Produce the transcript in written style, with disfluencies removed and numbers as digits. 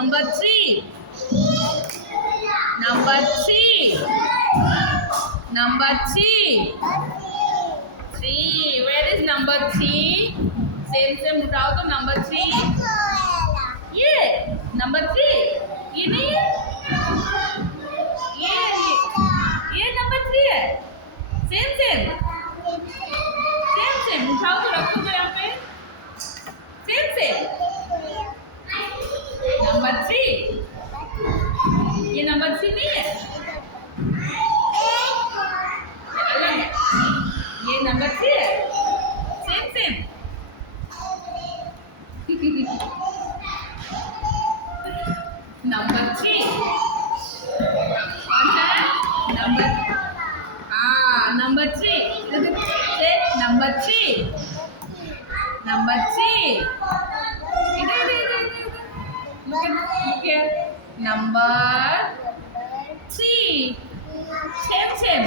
Number three. Number three. Number three. Three. Where is number three? Same उठाओ तो number three. ये number three. ये नहीं है. ये number three है. Same same. Same same. उठाओ तो रखो तो यहाँ पे. Same same. Number three. ये number three नहीं है. ये नंबर थ्री है. Same same. Number three. कौन सा है? Number number three. Number three. Number three. इधर नंबर थ्री. Same same.